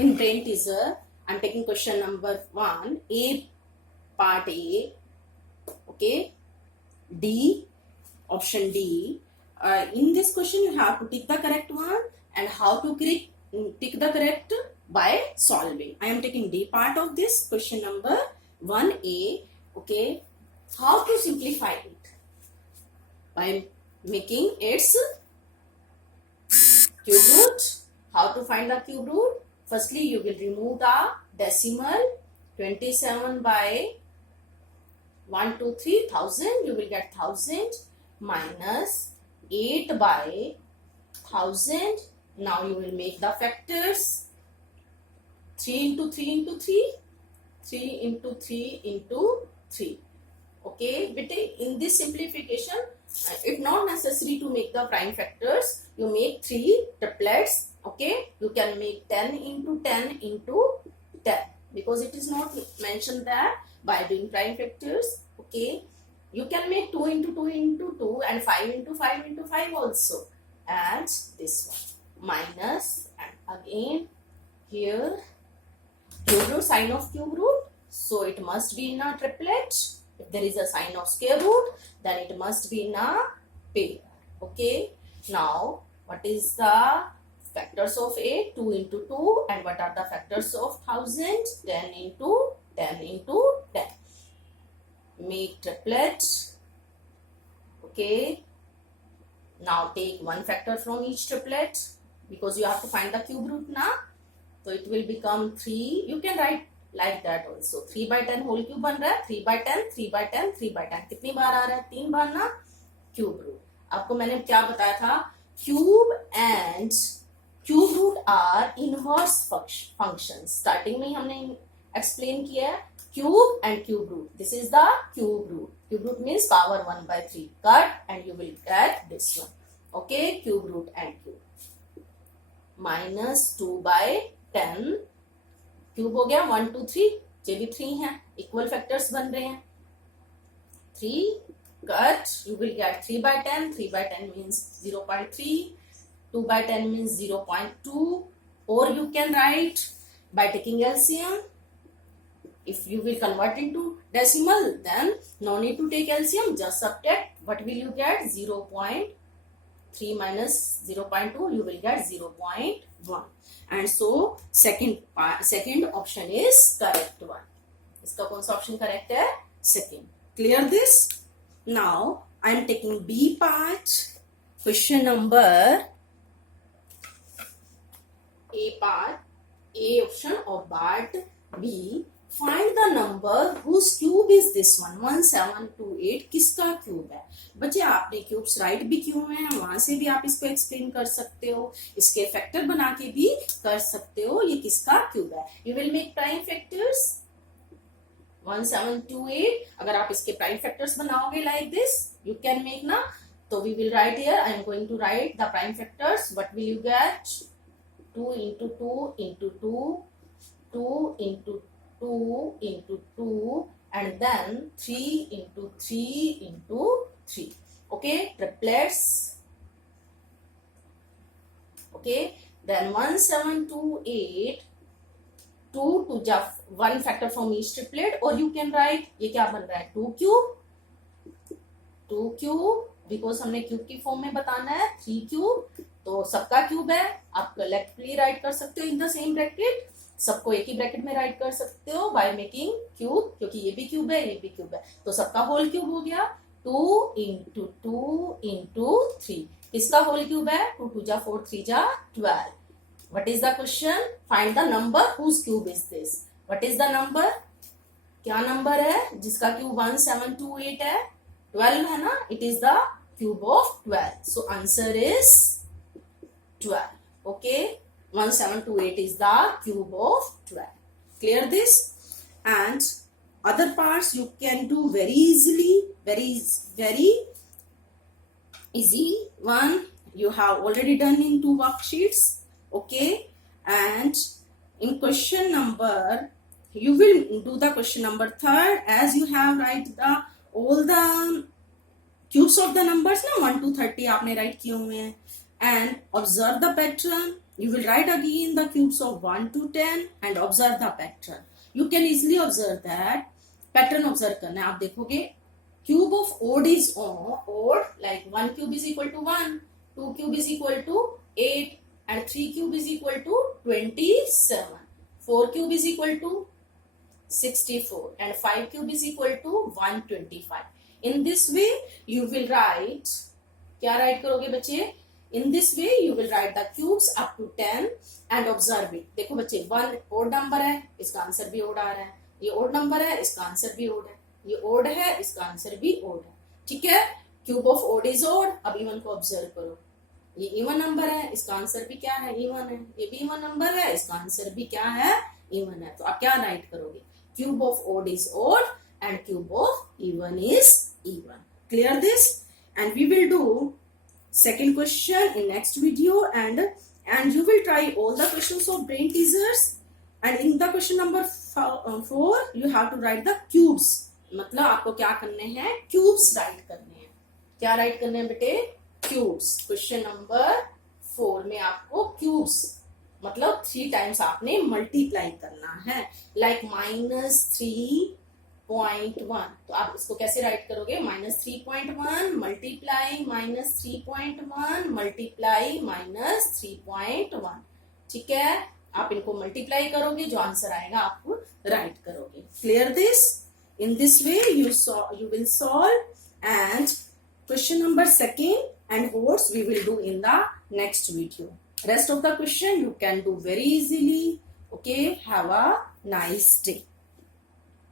In brain teaser, I'm taking question number 1, A, part A, okay, D, option D. In this question, you have to tick the correct one, and how to tick the correct by solving. I am taking D part of this question number 1A, okay. How to simplify it? By making its cube root. How to find the cube root? Firstly, you will remove the decimal. 27 by 1, 2, 3, 1000. You will get 1000 minus 8 by 1000. Now you will make the factors. 3 into 3 into 3. 3 into 3 into 3. Okay, but in this simplification, it's not necessary to make the prime factors. You make 3 triplets. Okay, you can make 10 into 10 into 10 because it is not mentioned that by doing prime factors. Okay, you can make 2 into 2 into 2 and 5 into 5 into 5 also. And this one minus, and again here cube root, sign of cube root. So it must be in a triplet. If there is a sign of square root, then it must be in a pair. Okay. Now, what is the factors of 8? 2 into 2. And what are the factors of 1000? 10 into 10 into 10. Make triplet. Okay. Now take one factor from each triplet because you have to find the cube root now. So it will become 3. You can write like that also. 3 by 10 whole cube बन रहा है. 3 by 10, 3 by 10, 3 by 10. कितनी बार आ रहा है? 3 बार ना. Cube root. आपको मैंने क्या बताया था? Cube and cube root are inverse function. Starting में ही हमने एक्सप्लेन किया है. Cube and cube root. This is the cube root. Cube root means power 1 by 3. Cut and you will get this one. Okay, cube root and cube. Minus 2 by 10. Cube हो गया 1, 2, 3. ये भी 3 है. इक्वल फैक्टर्स बन रहे हैं. 3 cut, you will get 3 by 10. 3 by 10 means 0.3. 2 by 10 means 0.2. Or you can write by taking LCM. If you will convert into decimal, then no need to take LCM. Just subtract. What will you get? 0.3 minus 0.2. You will get 0.1. And so second option is correct one. इसका कौन सा option correct है? Second. Clear this? Now I am taking B part. Question number A part. A option of part B. Find the number whose cube is this one. 1728 किसका cube है? बच्चे आपने cubes right भी किए हुए हैं, वहां से भी आप इसको एक्सप्लेन कर सकते हो. इसके फैक्टर बना के भी कर सकते हो. ये किसका क्यूब है? You will make prime factors 1728. अगर आप इसके प्राइम फैक्टर्स बनाओगे like this, you can make ना. तो we will write here. I am going to write the prime factors. What will you get? 2 into 2 into 2, 2 into 2 into 2, and then 3 into 3 into 3. Okay, triplets. Okay, then 1728. 2 to just one factor from each triplet, or you can write ये क्या बन रहा है? 2 cube. 2 cube because हमने cube की form में बताना है. 3 cube तो सबका क्यूब है. आप कलेक्टिवली राइट कर सकते हो इन द सेम ब्रैकेट. सबको एक ही ब्रैकेट में राइट कर सकते हो बाय मेकिंग क्यूब, क्योंकि ये भी क्यूब है, ये भी क्यूब है, तो सबका होल क्यूब हो गया. 2 into 2 into 3. किसका होल क्यूब है? 2 2 जा 4, 3 जा 12. What is the question? Find the number whose cube is this. What is the number? क्या नंबर है जिसका क्यूब 1728 है? 12 है ना. It is the cube of 12. So answer is 12. Okay. 1728 is the cube of 12. Clear this? And other parts you can do very easily. Very easy one. You have already done in 2 worksheets. Okay. And in question number, you will do the question number 3rd as you have write the all the cubes of the numbers ना 1 to 30 आपने write किए हुए हैं. And observe the pattern. You will write again the cubes of 1 to 10 and observe the pattern. You can easily observe that. Pattern observe करना है. आप देखोगे cube of odd is odd, like 1 cube is equal to 1, 2 cube is equal to 8, and 3 cube is equal to 27. 4 cube is equal to 64, and 5 cube is equal to 125. In this way you will write, क्या write करोगे बच्चे? In this way you will write the cubes up to 10 and observe it. देखो बच्चे 1 odd number है, इसका answer भी odd आ रहा है. ये odd number है, इसका आंसर भी odd है. ये odd है, इसका आंसर भी odd है. ठीक है? Cube of odd is odd. अब even को observe करो. ये even number है, इसका आंसर भी क्या है? even है. ये भी even number है, इसका आंसर भी क्या है? even है. तो आप क्या write करोगे? Cube of odd is odd and cube of even is even. Clear this? And we will do second question in next video, and you will try all the questions of brain teasers, and in the question number 4 you have to write the cubes. मतलब आपको क्या करने हैं? cubes write करने हैं. क्या write करने हैं बेटे? cubes. Question number 4 में आपको cubes मतलब 3 times आपने multiply करना है, like -3.1. तो आप इसको कैसे राइट करोगे? -3.1 मल्टीप्लाई -3.1 मल्टीप्लाई -3.1. ठीक है? आप इनको मल्टीप्लाई करोगे, जो आंसर आएगा आपको राइट करोगे. Clear this? In this way you will solve, and question number 2 and words we will do in the next video. Rest of the question you can do very easily. Okay, have a nice day.